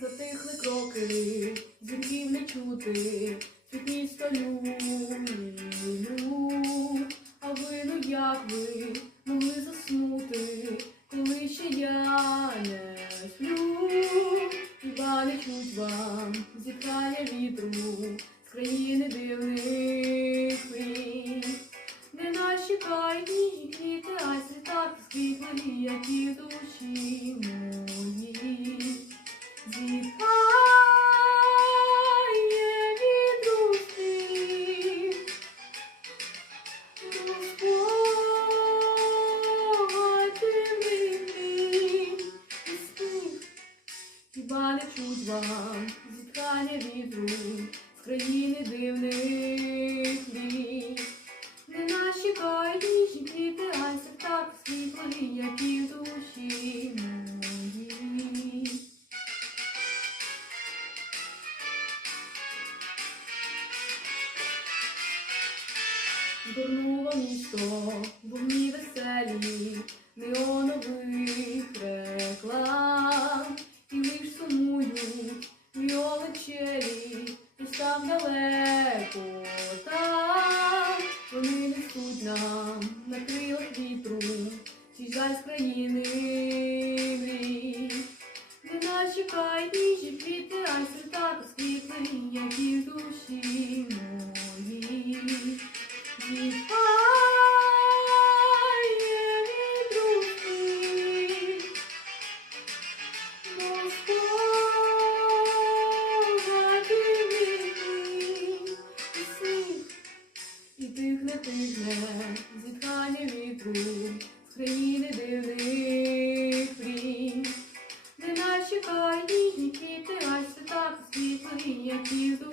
затихли кроки, дзвінків не чути, під місто лю, а ви, ну як ви могли заснути, коли ще я не сплю, хіба не чуть вам зітхання вітру з країни дивних мрій. Не чекають ніжні квіти, а світати світлі, які душі Не чуть вам зітхання вітру з країни дивних мрій? Не нас чекають ніжні квіти, так світлі, які в душі моїй. Згорнуло місто, вогні там далеко там, вони несуть нам на крилах вітру, ці жаль з країни нас чекають ніжні квіти,